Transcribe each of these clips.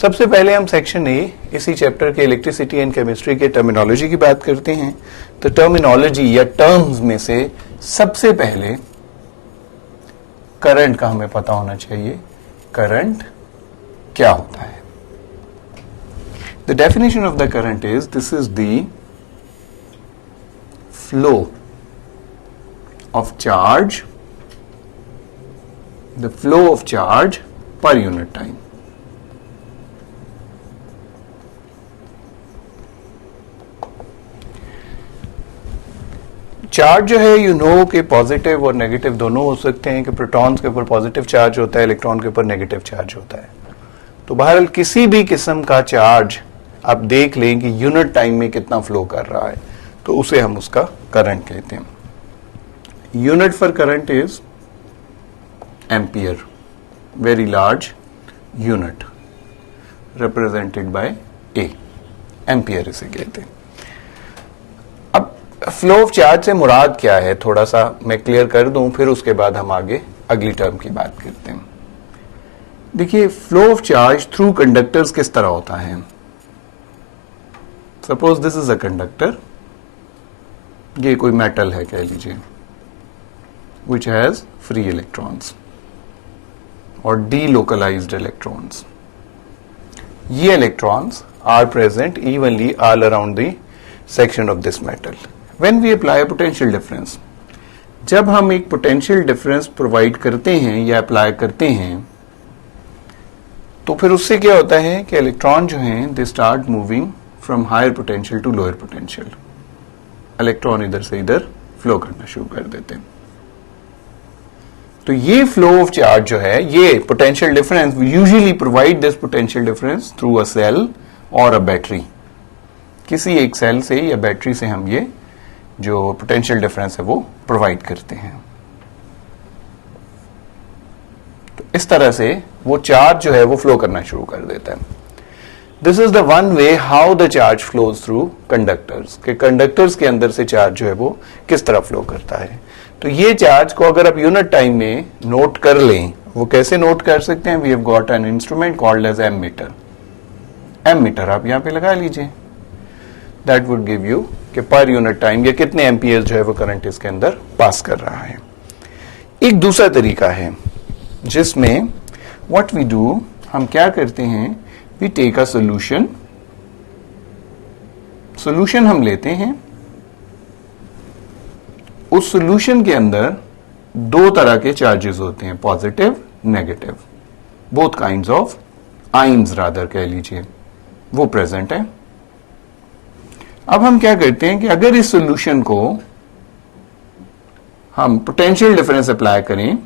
सबसे पहले हम सेक्शन ए इसी चैप्टर के इलेक्ट्रिसिटी एंड केमिस्ट्री के टर्मिनोलॉजी की बात करते हैं। तो टर्मिनोलॉजी या टर्म्स में से सबसे पहले करंट का हमें पता होना चाहिए। करंट क्या होता है? The definition of the current is this is the flow of charge, the flow of charge पर यूनिट टाइम। चार्ज जो है यू नो कि पॉजिटिव और नेगेटिव दोनों हो सकते हैं, कि प्रोटॉन्स के ऊपर पॉजिटिव चार्ज होता है, इलेक्ट्रॉन के ऊपर नेगेटिव चार्ज होता है। तो बहरहाल किसी भी किस्म का चार्ज आप देख लें कि यूनिट टाइम में कितना फ्लो कर रहा है, तो उसे हम उसका करंट कहते हैं। Unit for current is ampere, very large unit represented by A, ampere इसे कहते हैं। फ्लो ऑफ चार्ज से मुराद क्या है थोड़ा सा मैं क्लियर कर दूं, फिर उसके बाद हम आगे अगली टर्म की बात करते हैं। देखिए, flow of charge through conductors किस तरह होता है। Suppose this is a conductor, ये कोई मेटल है कह लीजिए, विच हैज फ्री इलेक्ट्रॉन्स और डीलोकलाइज्ड इलेक्ट्रॉन्स। ये electrons are present evenly all around the section of this metal. When we apply a potential difference, जब हम एक पोटेंशियल डिफरेंस प्रोवाइड करते हैं या अप्लाई करते हैं, तो फिर उससे क्या होता है कि इलेक्ट्रॉन जो हैं they start moving from higher potential to lower potential. Electron इधर से इधर फ्लो करना शुरू कर देते हैं। तो ये फ्लो ऑफ चार्ज जो है, ये potential difference, we usually provide this potential difference through a cell और अ बैटरी। किसी एक सेल से या बैटरी से हम ये जो पोटेंशियल डिफरेंस है वो प्रोवाइड करते हैं। तो इस तरह से वो चार्ज जो है वो फ्लो करना शुरू कर देता है। This is the one way how the charge flows through conductors, के कंडक्टर्स के अंदर से चार्ज जो है वो किस तरह फ्लो करता है। तो ये चार्ज को अगर आप यूनिट टाइम में नोट कर लें, वो कैसे नोट कर सकते हैं? We have got an instrument called as ammeter. Ammeter आप यहां पे लगा लीजिए, दैट वुड गिव यू कि पर यूनिट टाइम या कितने एम्पियर जो है वो करंट इसके अंदर पास कर रहा है। एक दूसरा तरीका है जिसमें व्हाट वी डू, हम क्या करते हैं, we take a solution. Solution हम लेते हैं, उस सॉल्यूशन के अंदर दो तरह के चार्जेस होते हैं, positive negative, both kinds of ions rather कह लीजिए, वो प्रेजेंट है। अब हम क्या करते हैं कि अगर इस सॉल्यूशन को हम पोटेंशियल डिफरेंस अप्लाई करें,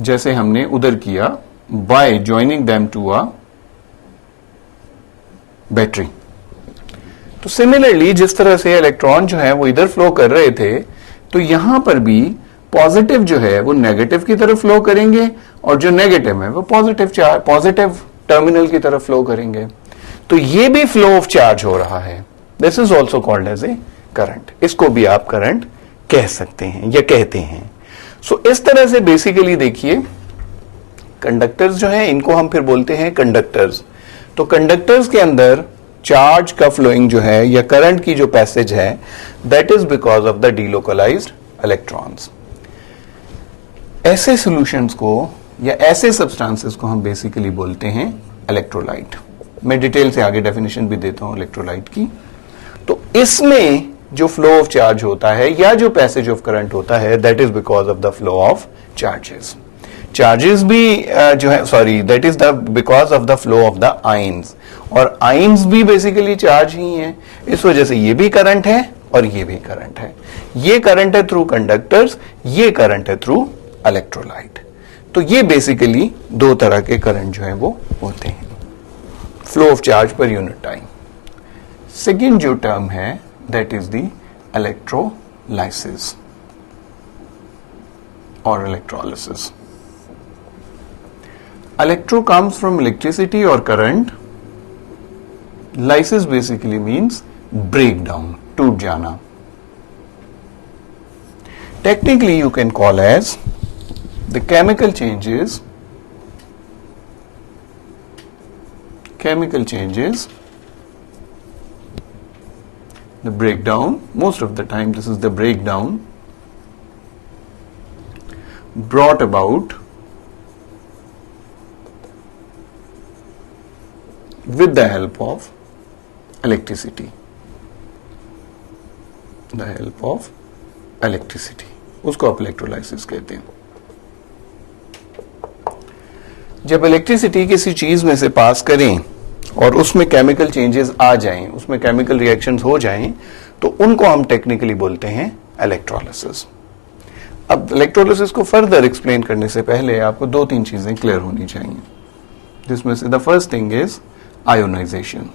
जैसे हमने उधर किया, by joining them to a battery, तो सिमिलरली जिस तरह से इलेक्ट्रॉन जो है वो इधर फ्लो कर रहे थे, तो यहां पर भी पॉजिटिव जो है वो नेगेटिव की तरफ फ्लो करेंगे और जो नेगेटिव है वो पॉजिटिव टर्मिनल की तरफ फ्लो करेंगे। तो ये भी फ्लो ऑफ चार्ज हो रहा है। This is also called as a current. इसको भी आप करंट कह सकते हैं या कहते हैं। सो इस तरह से बेसिकली देखिए, कंडक्टर्स जो हैं इनको हम फिर बोलते हैं कंडक्टर्स। तो कंडक्टर्स के अंदर चार्ज का फ्लोइंग जो है या करंट की जो पैसेज है, that is because of the delocalised electrons. ऐसे सॉल्यूशंस को या ऐसे सब्सटेंसेस को हम बेसिकली बोलते हैं इलेक्ट्रोलाइट। मैं डिटेल से आगे डेफिनेशन भी देता हूं इलेक्ट्रोलाइट की। तो इसमें जो फ्लो ऑफ चार्ज होता है या जो पैसेज ऑफ करंट होता है, that is because of the flow of charges. Charges भी जो है, sorry, that is the because of the flow of the ions, और आइंस भी बेसिकली चार्ज ही है। इस वजह से ये भी करंट है और ये भी करंट है। ये करंट है थ्रू कंडक्टर्स, ये करंट है थ्रू इलेक्ट्रोलाइट। तो ये बेसिकली दो तरह के करंट जो है वो होते हैं, फ्लो ऑफ चार्ज पर यूनिट टाइम। सेकेंड जो टर्म है दैट इज द इलेक्ट्रोलाइसिस और electrolysis. Electro comes from electricity और current. Lysis basically means break down, टूट जाना। Technically you can call as the chemical changes chemical changes, the breakdown, most of the time this is the breakdown brought about with the help of electricity. The help of electricity, उसको आप electrolysis कहते हैं. जब electricity किसी चीज में से पास करें और उसमें केमिकल चेंजेस आ जाएं, उसमें केमिकल रिएक्शंस हो जाएं, तो उनको हम टेक्निकली बोलते हैं इलेक्ट्रोलाइसिस. अब इलेक्ट्रोलाइसिस को फर्दर एक्सप्लेन करने से पहले आपको दो तीन चीजें क्लियर होनी चाहिए, जिसमें से the first thing is ionization.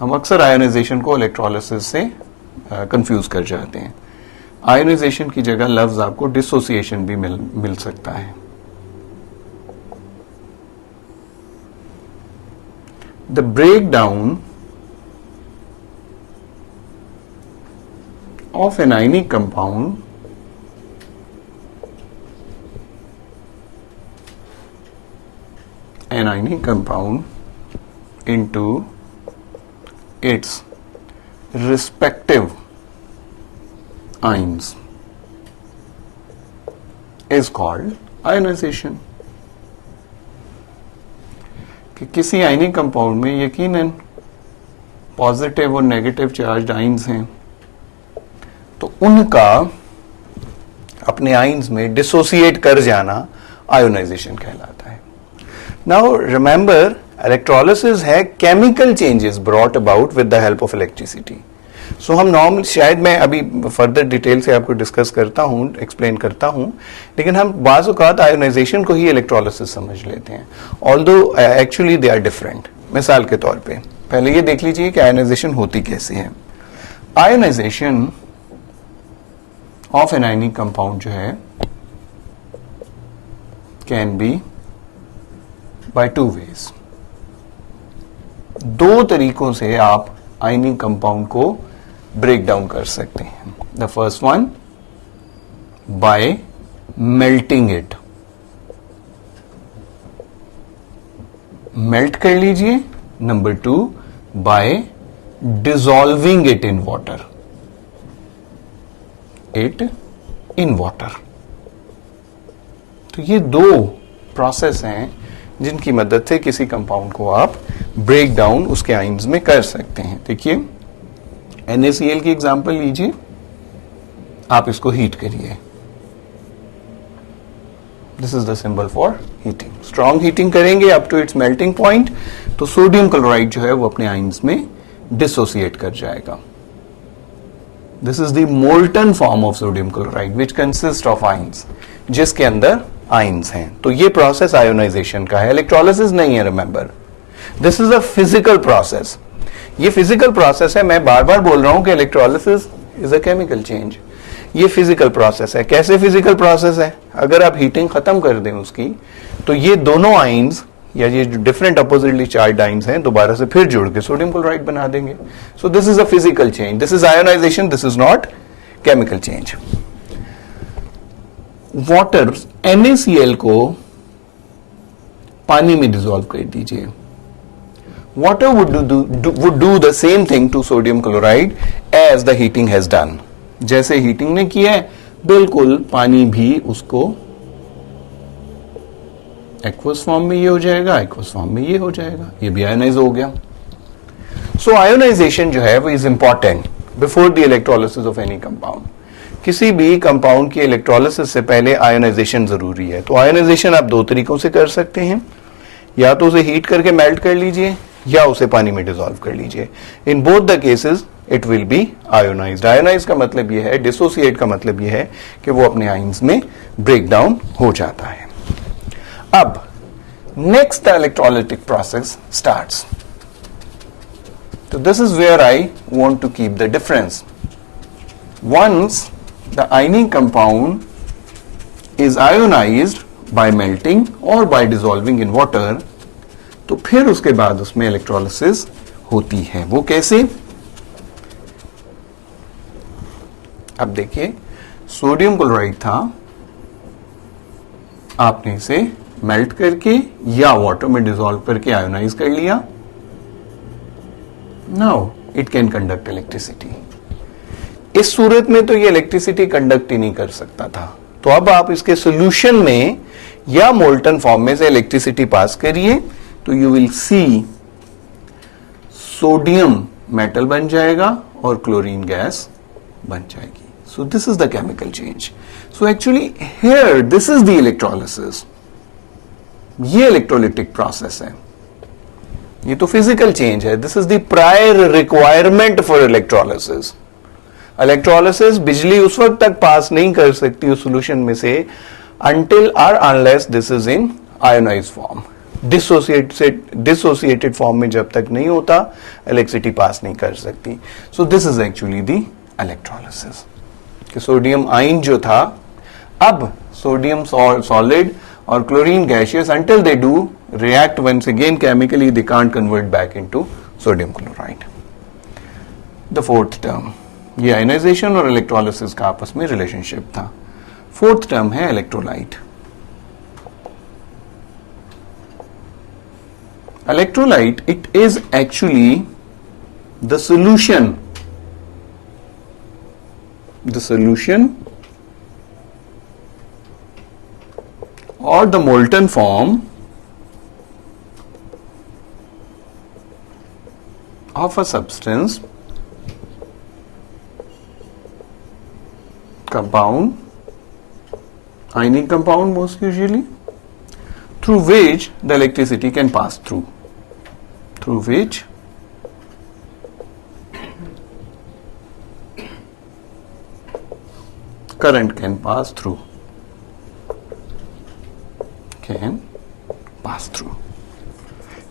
हम अक्सर आयोनाइजेशन को इलेक्ट्रोलाइसिस से कंफ्यूज कर जाते हैं. आयोनाइजेशन की जगह लफ्ज आपको डिसोसिएशन भी मिल सकता है. The breakdown of an ionic compound into its respective ions is called ionization. कि किसी आयनिक कंपाउंड में यकीनन पॉजिटिव और नेगेटिव चार्ज आइंस हैं, तो उनका अपने आइंस में डिसोसिएट कर जाना आयोनाइजेशन कहलाता है. नाउ रिमेंबर, इलेक्ट्रोलिसिस है chemical changes brought about with the help of electricity. So हम नॉर्मल, शायद मैं अभी फर्दर डिटेल से आपको डिस्कस करता हूं, एक्सप्लेन करता हूं, लेकिन हम बाज़ औक़ात आयोनाइजेशन को ही इलेक्ट्रोलिसिस समझ लेते हैं, although actually they are different. मिसाल के तौर पे पहले ये देख लीजिए कि आयोनाइजेशन होती कैसे है. Ionization of an ionic compound जो है can be by two ways. दो तरीकों से आप आयनिक कंपाउंड को ब्रेक डाउन कर सकते हैं. The first one by melting it. Melt कर लीजिए. Number two by dissolving it in water. तो ये दो प्रोसेस हैं जिनकी मदद से किसी कंपाउंड को आप ब्रेक डाउन उसके आइंस में कर सकते हैं. देखिए, NaCl की एग्जांपल लीजिए. आप इसको हीट करिए. This is the symbol for heating. Strong heating करेंगे up to its melting point, तो सोडियम क्लोराइड जो है वो अपने आइंस में डिसोसिएट कर जाएगा. This is the molten form of sodium chloride which consist of ions, जिसके अंदर आइंस हैं. तो ये प्रोसेस आयोनाइजेशन का है, इलेक्ट्रोलिसिस नहीं है. Remember, this is a physical process. ये फिजिकल प्रोसेस है. मैं बार बार बोल रहा हूं कि electrolysis is a chemical change. ये फिजिकल प्रोसेस है. कैसे फिजिकल प्रोसेस है? अगर आप हीटिंग खत्म कर दें उसकी, तो ये दोनों आइंस या ये जो डिफरेंट अपोजिटली चार्ज आइंस हैं दोबारा से फिर जुड़ के सोडियम क्लोराइड बना देंगे. So this is a physical change. This is ionization. This is not chemical change. Water NaCl को पानी में डिसॉल्व कर दीजिए. Water would do the same thing to sodium chloride as the heating has done. जैसे heating ने किया है, बिल्कुल पानी भी उसको एक्वस फॉर्म में ये हो जाएगा, एक्वस फॉर्म में ये हो जाएगा. ये भी आयोनाइज हो गया. सो आयोनाइजेशन जो है वो is important before the electrolysis of any compound. किसी भी कंपाउंड की इलेक्ट्रोलिसिस से पहले आयोनाइजेशन जरूरी है. तो आयोनाइजेशन आप दो तरीकों से कर सकते हैं. या तो उसे हीट करके मेल्ट कर लीजिए या उसे पानी में डिसॉल्व कर लीजिए. In both the cases it will be ionized. Ionize का मतलब यह है, डिसोसिएट का मतलब यह है कि वो अपने आइंस में ब्रेक डाउन हो जाता है. अब next the electrolytic process starts. तो this is where I want to keep the difference. Once the ionic compound is ionized by melting और बाय डिसॉल्विंग इन वाटर, तो फिर उसके बाद उसमें इलेक्ट्रोलिसिस होती है. वो कैसे? अब देखिए, सोडियम क्लोराइड था, आपने इसे मेल्ट करके या वाटर में डिसॉल्व करके आयोनाइज कर लिया, now it can conduct electricity. इस सूरत में तो ये इलेक्ट्रिसिटी कंडक्ट ही नहीं कर सकता था, तो अब आप इसके सॉल्यूशन में या मोल्टन फॉर्म में से इलेक्ट्रिसिटी पास करिए तो you will see sodium metal बन जाएगा और क्लोरीन गैस बन जाएगी। So this is the chemical change. So actually here this is the electrolysis, ये इलेक्ट्रोलिटिक प्रोसेस है, ये तो फिजिकल चेंज है। This is the prior requirement for electrolysis. Electrolysis बिजली उस वक्त तक पास नहीं कर सकती उस सॉल्यूशन में से until or unless this is in ionized form। Dissociated form में जब तक नहीं होता इलेक्ट्रिसिटी पास नहीं कर सकती। सो this is actually the electrolysis कि सोडियम आयन जो था, अब सोडियम सॉलिड और chlorine gaseous until they do react once again chemically they can't convert back into sodium chloride। The fourth term, ये आयनाइजेशन और इलेक्ट्रोलिसिस का आपस में रिलेशनशिप था। फोर्थ टर्म है electrolyte. Electrolyte it is actually the solution or the molten form of a substance, compound, ionic compound most usually, through which the electricity can pass through, which current can pass through,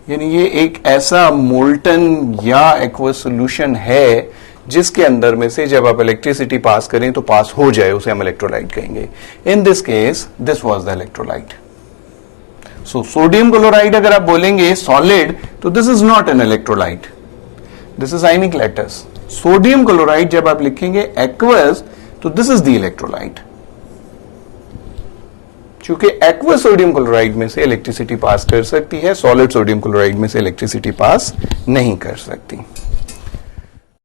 यानी ये एक ऐसा molten या aqueous solution है जिसके अंदर में से जब आप इलेक्ट्रिसिटी पास करें तो पास हो जाए, उसे हम इलेक्ट्रोलाइट कहेंगे। In this case this was the electrolyte. So sodium chloride अगर आप बोलेंगे सॉलिड तो this is not an electrolyte, this is ionic lattice. Sodium chloride जब आप लिखेंगे एक्वस तो दिस इज द इलेक्ट्रोलाइट, क्योंकि एक्वस सोडियम क्लोराइड में से इलेक्ट्रिसिटी पास कर सकती है, सॉलिड सोडियम क्लोराइड में से इलेक्ट्रिसिटी पास नहीं कर सकती।